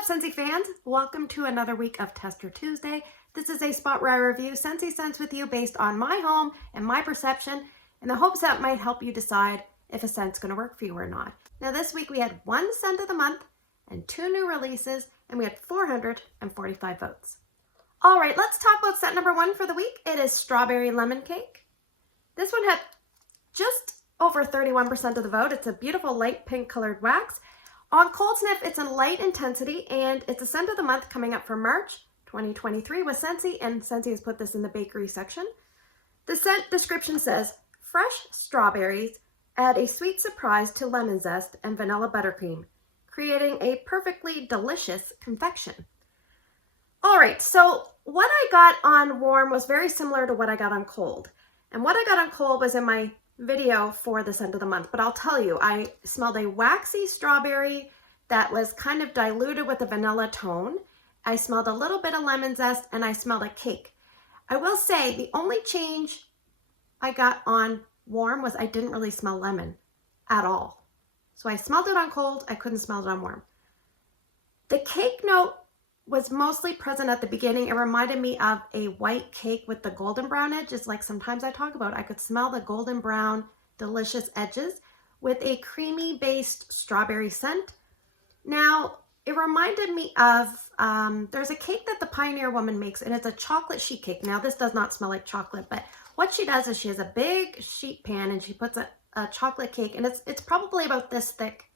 up, Scentsy fans? Welcome to another week of Tester Tuesday. This is a spot where I review Scentsy scents with you based on my home and my perception in the hopes that might help you decide if a scent's going to work for you or not. Now this week we had one scent of the month and 2 new releases, and we had 445 votes. All right, let's talk about scent number 1 for the week. It is Strawberry Lemon Cake. This one had just over 31% of the vote. It's a beautiful light pink colored wax. On cold sniff, it's a light intensity, and it's a scent of the month coming up for March 2023 with Scentsy, and Scentsy has put this in the bakery section. The scent description says, fresh strawberries add a sweet surprise to lemon zest and vanilla buttercream, creating a perfectly delicious confection. All right, so what I got on warm was very similar to what I got on cold. And what I got on cold was in my video for the scent of the month, but I'll tell you, I smelled a waxy strawberry that was kind of diluted with a vanilla tone. I smelled a little bit of lemon zest, and I smelled a cake. I will say the only change I got on warm was I didn't really smell lemon at all. So I smelled it on cold, I couldn't smell it on warm. The cake note was mostly present at the beginning. It reminded me of a white cake with the golden brown edge. It's like sometimes I talk about, I could smell the golden brown, delicious edges with a creamy based strawberry scent. Now, it reminded me of, there's a cake that the Pioneer woman makes, and it's a chocolate sheet cake. Now, this does not smell like chocolate, but what she does is she has a big sheet pan and she puts a chocolate cake, and it's probably about this thick.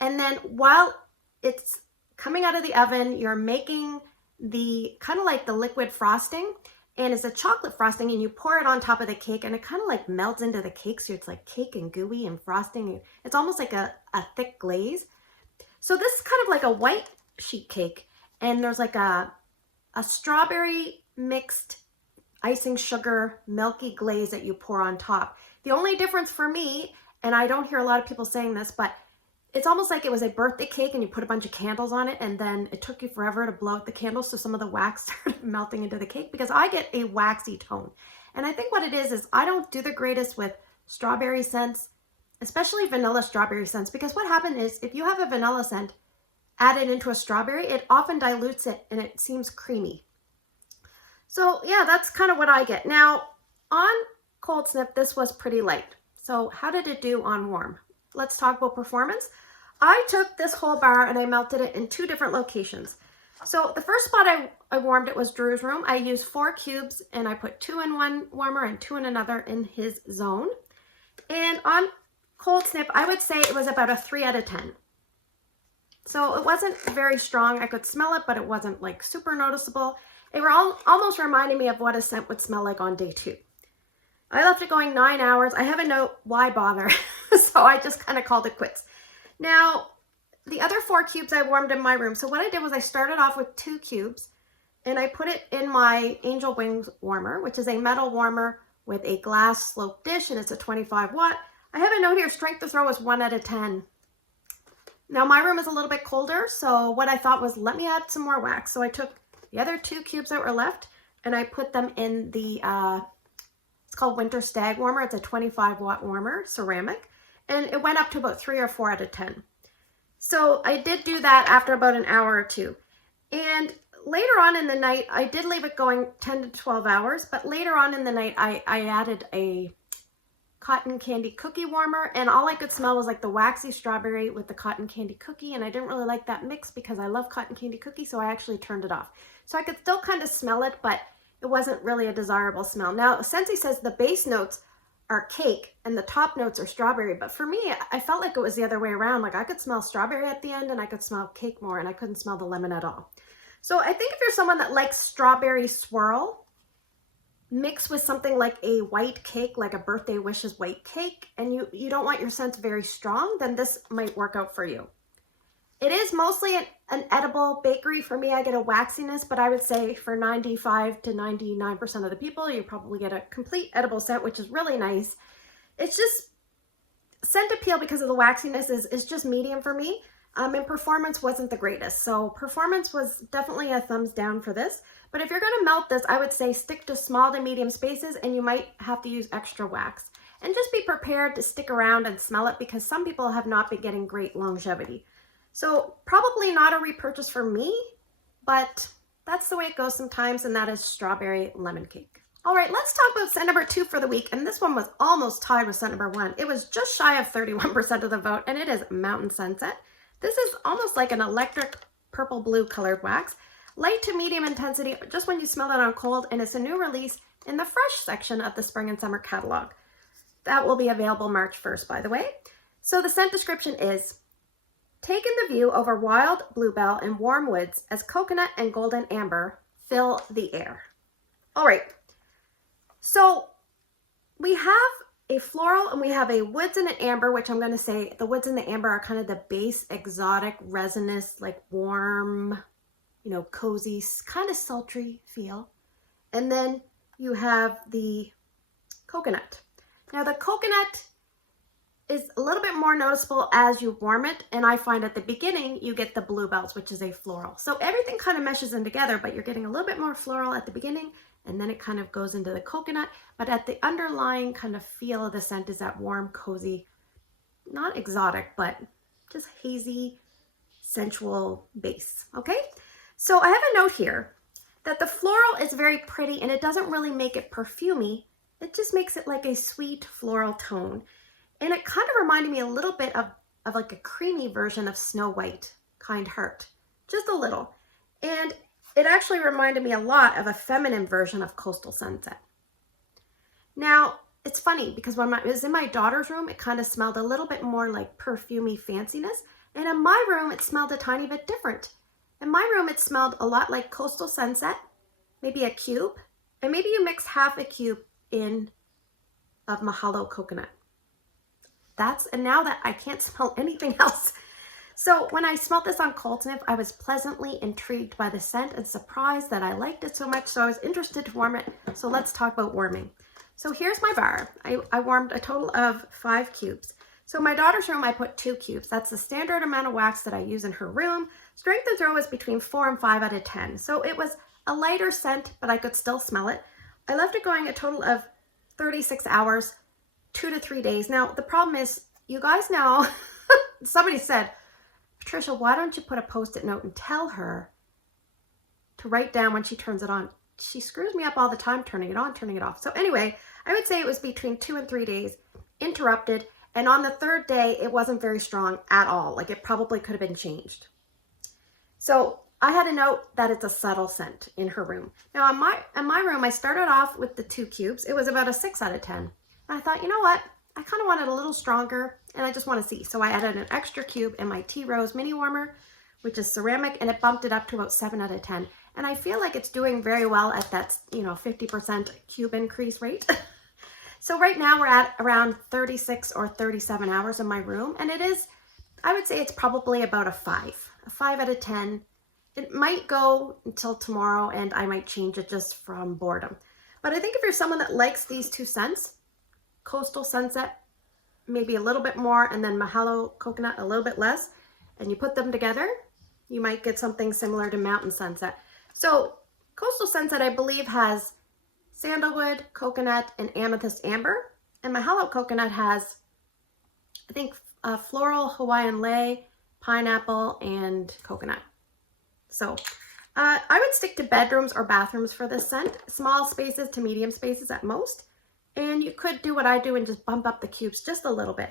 And then while it's coming out of the oven, you're making the kind of like the liquid frosting, and it's a chocolate frosting, and you pour it on top of the cake, and it kind of like melts into the cake, so it's like cake and gooey and frosting. It's almost like a thick glaze. So this is kind of like a white sheet cake, and there's like a strawberry mixed icing sugar milky glaze that you pour on top. The only difference for me, and I don't hear a lot of people saying this, but it's almost like it was a birthday cake and you put a bunch of candles on it, and then it took you forever to blow out the candles, so some of the wax started melting into the cake, because I get a waxy tone. And I think what it is I don't do the greatest with strawberry scents, especially vanilla strawberry scents, because what happened is if you have a vanilla scent added into a strawberry, it often dilutes it and it seems creamy. So yeah, that's kind of what I get. Now, on cold sniff, this was pretty light. So how did it do on warm? Let's talk about performance. I took this whole bar and I melted it in 2 different locations. So the first spot I warmed it was Drew's room. I used 4 cubes, and I put 2 in one warmer and 2 in another in his zone. And on cold sniff, I would say it was about a 3 out of 10. So it wasn't very strong. I could smell it, but it wasn't like super noticeable. They were almost reminding me of what a scent would smell like on day 2. I left it going 9 hours. I have a note, why bother? So I just kind of called it quits. Now, the other 4 cubes I warmed in my room. So what I did was I started off with 2 cubes, and I put it in my Angel Wings warmer, which is a metal warmer with a glass sloped dish, and it's a 25 watt. I have a note here, strength to throw is 1 out of 10. Now my room is a little bit colder, so what I thought was, let me add some more wax. So I took the other 2 cubes that were left, and I put them in the, it's called Winter Stag Warmer. It's a 25 watt warmer, ceramic, and it went up to about 3 or 4 out of 10. So I did do that after about an hour or 2. And later on in the night, I did leave it going 10 to 12 hours, but later on in the night, I added a cotton candy cookie warmer, and all I could smell was like the waxy strawberry with the cotton candy cookie, and I didn't really like that mix because I love cotton candy cookie, so I actually turned it off. So I could still kind of smell it, but it wasn't really a desirable smell. Now, Scentsy says the base notes are cake and the top notes are strawberry, but for me, I felt like it was the other way around. Like I could smell strawberry at the end and I could smell cake more, and I couldn't smell the lemon at all. So I think if you're someone that likes strawberry swirl mixed with something like a white cake, like a birthday wishes white cake, and you don't want your scents very strong, then this might work out for you. It is mostly an edible bakery. For me, I get a waxiness, but I would say for 95 to 99% of the people, you probably get a complete edible scent, which is really nice. It's just scent appeal because of the waxiness is just medium for me. And performance wasn't the greatest. So performance was definitely a thumbs down for this. But if you're going to melt this, I would say stick to small to medium spaces, and you might have to use extra wax. And just be prepared to stick around and smell it, because some people have not been getting great longevity. So probably not a repurchase for me, but that's the way it goes sometimes, and that is strawberry lemon cake. All right, let's talk about scent number 2 for the week, and this one was almost tied with scent number 1. It was just shy of 31% of the vote, and it is Mountain Sunset. This is almost like an electric purple blue colored wax, light to medium intensity just when you smell it on cold, and it's a new release in the fresh section of the spring and summer catalog. That will be available March 1st, by the way. So the scent description is, taking the view over wild bluebell and warm woods as coconut and golden amber fill the air. All right, so we have a floral and we have a woods and an amber, which I'm going to say the woods and the amber are kind of the base, exotic, resinous, like warm, you know, cozy, kind of sultry feel. And then you have the coconut. Now the coconut is a little bit more noticeable as you warm it, and I find at the beginning you get the bluebells, which is a floral. So everything kind of meshes in together, but you're getting a little bit more floral at the beginning, and then it kind of goes into the coconut. But at the underlying kind of feel of the scent is that warm, cozy, not exotic, but just hazy, sensual base. Okay, so I have a note here that the floral is very pretty, and it doesn't really make it perfumey. It just makes it like a sweet floral tone. And it kind of reminded me a little bit of like a creamy version of Snow White, Kind Heart, just a little. And it actually reminded me a lot of a feminine version of Coastal Sunset. Now, it's funny because when it was in my daughter's room, it kind of smelled a little bit more like perfumey fanciness. And in my room, it smelled a tiny bit different. In my room, it smelled a lot like Coastal Sunset, maybe a cube, and maybe you mix half a cube in of Mahalo coconut. And now that I can't smell anything else. So when I smelled this on cold sniff, I was pleasantly intrigued by the scent and surprised that I liked it so much. So I was interested to warm it. So let's talk about warming. So here's my bar. I warmed a total of 5 cubes. So in my daughter's room, I put 2 cubes. That's the standard amount of wax that I use in her room. Strength of throw is between 4 and 5 out of 10. So it was a lighter scent, but I could still smell it. I left it going a total of 36 hours, 2 to 3 days. Now, the problem is, you guys know, somebody said, Patricia, why don't you put a Post-it note and tell her to write down when she turns it on? She screws me up all the time, turning it on, turning it off. So anyway, I would say it was between 2 and 3 days, interrupted. And on the 3rd day, it wasn't very strong at all. Like, it probably could have been changed. So I had a note that it's a subtle scent in her room. Now, in my room, I started off with the 2 cubes. It was about a 6 out of 10. And I thought, you know what? I kind of want it a little stronger, and I just want to see. So I added an extra cube in my Tea Rose mini warmer, which is ceramic, and it bumped it up to about 7 out of 10. And I feel like it's doing very well at that, 50% cube increase rate. So right now we're at around 36 or 37 hours in my room, and it is, I would say it's probably about a 5 out of 10. It might go until tomorrow, and I might change it just from boredom. But I think if you're someone that likes these 2 scents, Coastal Sunset, maybe a little bit more, and then Mahalo Coconut a little bit less, and you put them together, you might get something similar to Mountain Sunset. So Coastal Sunset, I believe, has sandalwood, coconut, and amethyst amber, and Mahalo Coconut has, I think, floral, Hawaiian lei, pineapple, and coconut. So I would stick to bedrooms or bathrooms for this scent, small spaces to medium spaces at most. And you could do what I do and just bump up the cubes just a little bit.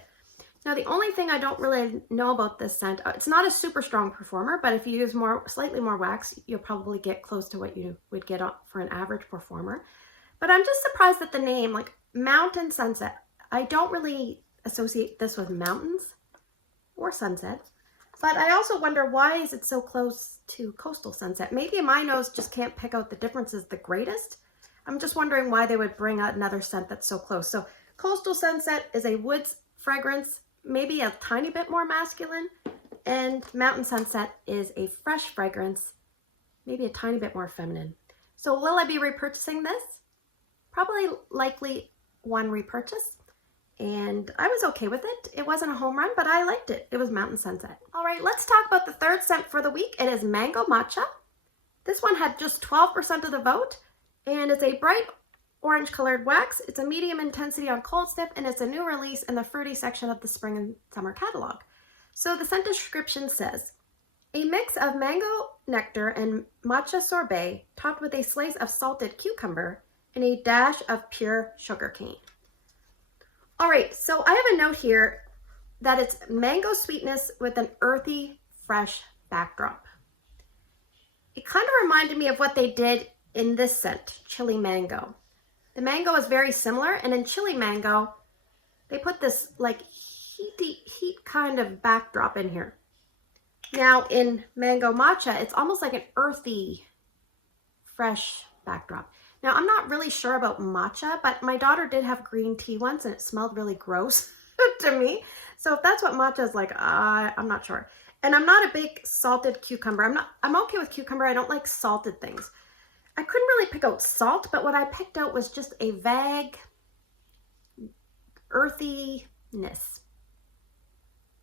Now, the only thing I don't really know about this scent, it's not a super strong performer, but if you use slightly more wax, you'll probably get close to what you would get for an average performer. But I'm just surprised at the name, like Mountain Sunset. I don't really associate this with mountains or sunsets, but I also wonder, why is it so close to Coastal Sunset? Maybe my nose just can't pick out the differences the greatest. I'm just wondering why they would bring out another scent that's so close. So Coastal Sunset is a woods fragrance, maybe a tiny bit more masculine, and Mountain Sunset is a fresh fragrance, maybe a tiny bit more feminine. So will I be repurchasing this? Probably likely one repurchase, and I was okay with it. It wasn't a home run, but I liked it. It was Mountain Sunset. All right, let's talk about the 3rd scent for the week. It is Mango Matcha. This one had just 12% of the vote. And it's a bright orange colored wax. It's a medium intensity on cold sniff, and it's a new release in the fruity section of the spring and summer catalog. So the scent description says, a mix of mango nectar and matcha sorbet topped with a slice of salted cucumber and a dash of pure sugarcane. All right, so I have a note here that it's mango sweetness with an earthy, fresh backdrop. It kind of reminded me of what they did in this scent, chili mango. The mango is very similar, and in chili mango, they put this like heat kind of backdrop in here. Now in mango matcha, it's almost like an earthy, fresh backdrop. Now I'm not really sure about matcha, but my daughter did have green tea once and it smelled really gross to me. So if that's what matcha is like, I'm not sure. And I'm not a big salted cucumber. I'm okay with cucumber. I don't like salted things. I couldn't really pick out salt, but what I picked out was just a vague earthiness.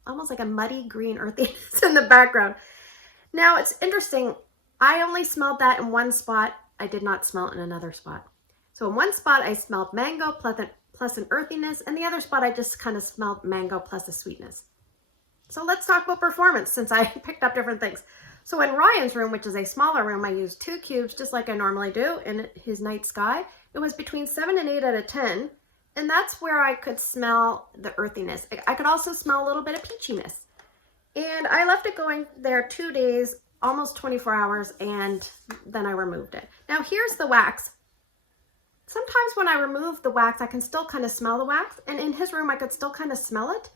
Almost like a muddy green earthiness in the background. Now it's interesting. I only smelled that in one spot. I did not smell it in another spot. So in one spot I smelled mango plus an earthiness, and the other spot I just kind of smelled mango plus a sweetness. So let's talk about performance since I picked up different things. So in Ryan's room, which is a smaller room, I used 2 cubes just like I normally do in his night sky. It was between 7 and 8 out of 10. And that's where I could smell the earthiness. I could also smell a little bit of peachiness. And I left it going there 2 days, almost 24 hours, and then I removed it. Now here's the wax. Sometimes when I remove the wax, I can still kind of smell the wax. And in his room, I could still kind of smell it.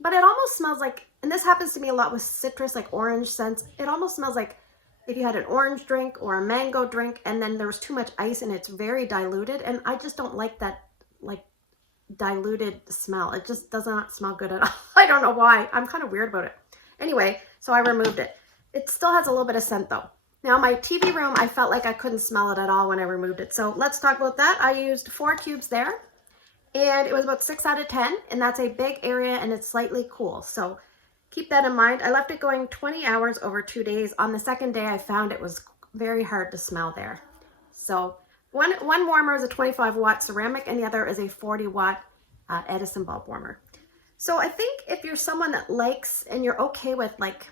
But it almost smells like, and this happens to me a lot with citrus, like orange scents. It almost smells like if you had an orange drink or a mango drink, and then there was too much ice and it's very diluted. And I just don't like that, like, diluted smell. It just does not smell good at all. I don't know why. I'm kind of weird about it. Anyway, so I removed it. It still has a little bit of scent though. Now my TV room, I felt like I couldn't smell it at all when I removed it. So let's talk about that. I used 4 cubes there and it was about 6 out of 10, and that's a big area and it's slightly cool. So keep that in mind. I left it going 20 hours over 2 days. On the second day, I found it was very hard to smell there. So one warmer is a 25-watt ceramic and the other is a 40-watt Edison bulb warmer. So I think if you're someone that likes and you're okay with like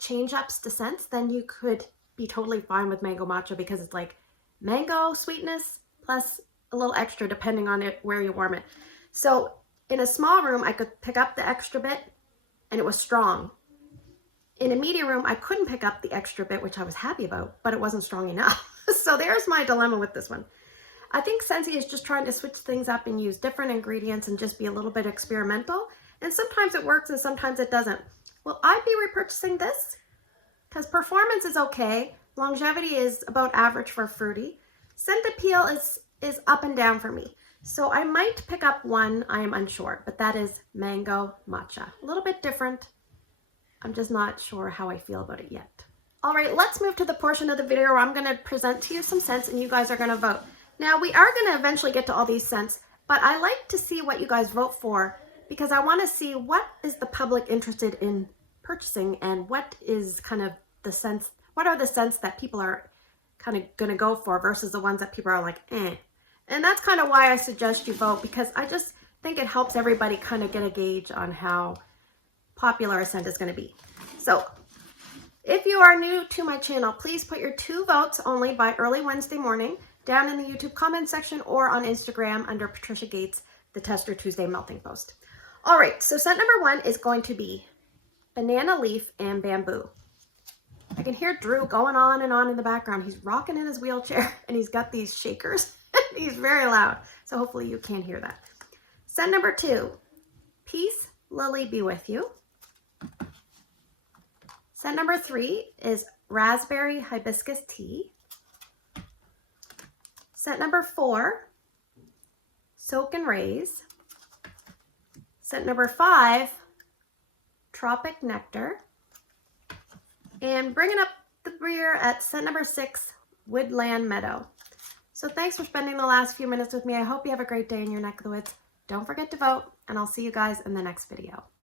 change ups to scents, then you could be totally fine with mango matcha because it's like mango sweetness plus a little extra depending on it where you warm it. So in a small room, I could pick up the extra bit and it was strong. In a medium room, I couldn't pick up the extra bit, which I was happy about, but it wasn't strong enough. So there's my dilemma with this one. I think Scentsy is just trying to switch things up and use different ingredients and just be a little bit experimental. And sometimes it works and sometimes it doesn't. Will I be repurchasing this? Because performance is okay. Longevity is about average for fruity. Scent appeal is up and down for me. So I might pick up one, I am unsure, but that is mango matcha. A little bit different. I'm just not sure how I feel about it yet. All right, let's move to the portion of the video where I'm gonna present to you some scents and you guys are gonna vote. Now we are gonna eventually get to all these scents, but I like to see what you guys vote for because I wanna see what is the public interested in purchasing and what is kind of the scents, what are the scents that people are kind of gonna go for versus the ones that people are like, eh. And that's kind of why I suggest you vote, because I just think it helps everybody kind of get a gauge on how popular a scent is gonna be. So if you are new to my channel, please put your 2 votes only by early Wednesday morning down in the YouTube comment section or on Instagram under Patricia Gates, the Tester Tuesday melting post. All right, so scent number 1 is going to be banana leaf and bamboo. I can hear Drew going on and on in the background. He's rocking in his wheelchair and he's got these shakers. He's very loud, so hopefully you can't hear that. Scent number 2, peace, lily be with you. Scent number 3 is raspberry hibiscus tea. Scent number 4, soak and raise. Scent number 5, tropic nectar. And bringing up the rear at scent number 6, woodland meadow. So thanks for spending the last few minutes with me. I hope you have a great day in your neck of the woods. Don't forget to vote, and I'll see you guys in the next video.